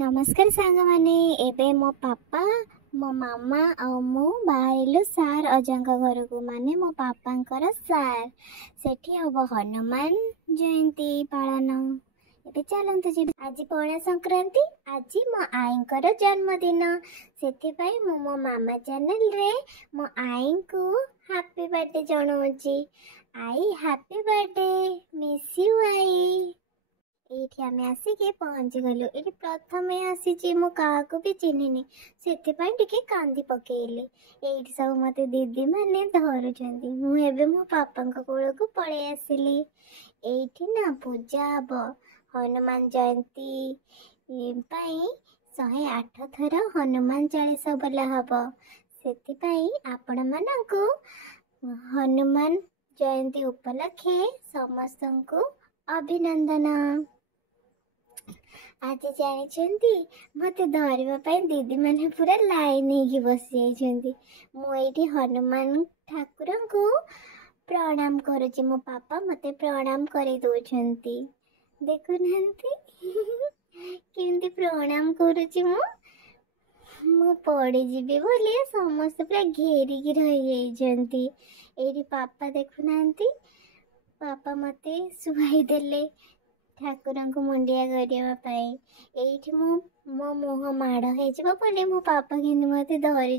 नमस्कार सांग माने एबे मो पापा मो मामा और मु बाहरिलु सार अजांका घर को माने मो पापांकर सार सेठी हब हनुमान जयंती पालन। एबे चलंतु जी आज पणा संक्रांति आज मो आईंकर जन्मदिन सेथिपाई मो मामा चैनल रे मो आई को हैप्पी बर्थडे जणाउची। आई हैप्पी बर्थडे मिस यू आई। एठी आमे आसिके पहुंची गलु। एठी प्रथमे आसीची मो काहाको भी चिन्हिनी सेथिपाई टिके कांदी पकेइले। एठी सब मते दीदी माने धरुचंदी मु एबे मो पापांको कोळको पळे आसिली। एठी ना पूजा हब हनुमान जयंती पाई 108 थर हनुमान चालीसा बोला हब। सेथिपाई आपण मानकु हनुमान जयंती उपलक्षे समस्तंकु अभिनंदन। आज जानी मत धरवा दीदी मैंने पूरा लाइन हो बसी जाइए। मुझे हनुमान ठाकुर को प्रणाम करुच्ची मो पापा मत प्रणाम कर दौरान देखुना केमती प्रणाम करुच्ची मु पड़ीजी बोली समस्त पूरा घेरिकी रही। ये पापा देखुना पापा मत शुआई देले ठाकुर को मुंडिया करने मो मुह माड़ हो मो पापा कि मत धरी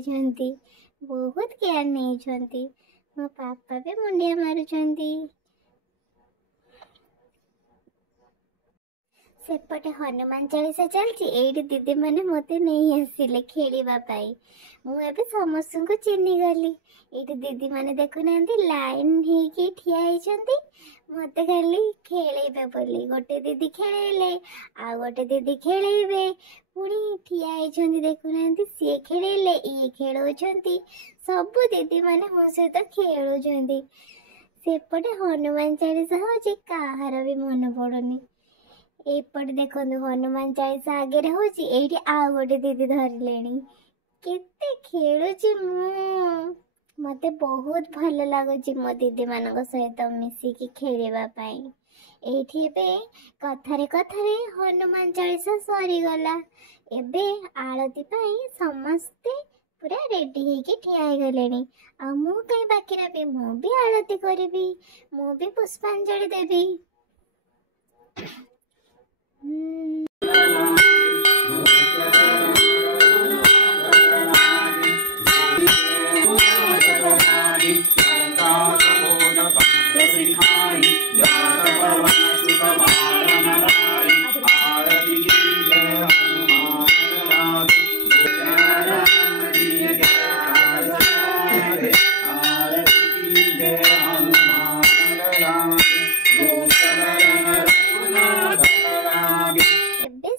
बहुत केयर नहीं मो पापा भी मुंडिया मारुंट। सेपटे हनुमान चालीसा चलती ये दीदी मैंने मत नहीं आसिले खेलवाई मुझे समस्त को चिन्ह गली। ये दीदी मैंने देखुना लाइन हो ठिया होती मत खाली खेलेबे बोली गोटे दीदी खेलेले आ गोटे दीदी खेलेबे पुणी ठिया होती देखुना सी खेलेले ये खेलुंट सब दीदी मैंने मो सहित खेलुंट। सेपटे हनुमान चालीसा हूँ कहार भी मन पड़ुनी। एपटे देखो हनुमान चालीसा आगे होची एठी आ गोटे दीदी धरलेनी केते खेलुची मते बहुत भल लगुची मो दीदी मानक सहित मिसिकी खेलिबा पाई। एठी एबे कथारे कथारे हनुमान चालीसा सरी गला। एबे आरती पाई समस्ते पूरा रेडी होके ठिया हो गलेनी। आ मु कहीं बाकी रही मु भी आरती करी मु भी पुष्पांजलि देवी।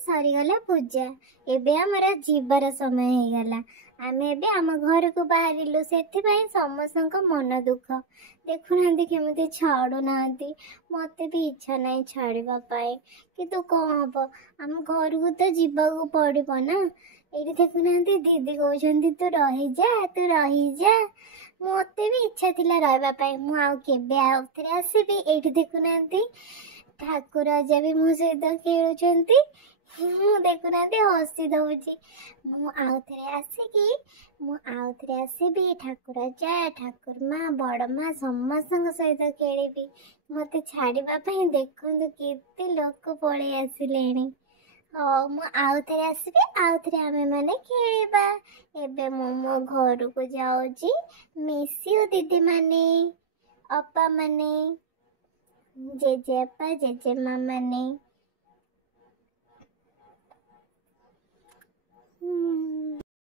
सरीगला पूजा एबे हमारा जीवार समय हो गला। आमे एबे आम घर को बाहरिलु सेथिपाई समस्त मन दुख देखुना केमती छाड़ूना मत भी इच्छा ना छाड़वा पाए किंतु कौन हम आम घर को तो जीवा पड़ो ना। ये देखुना दीदी कहते तू रही जा मत भी इच्छा थिला रही मुझे आउे आसबि। ये देखुना ठाकुर राजा भी मो सहित खेलुंट देखुना हसी दौची आउे आसबि ठाकुर जा ठाकुर माँ बड़ माँ समस्त सहित खेली मत छाड़ापी देखु केते लोक पलि आसिले। हाँ मुझे आसबि आमे मैंने खेलिबा। एबे मो घर को जाऊँगी मिस यू दीदी माने अपा माने जेजेपा जेजेमा माने।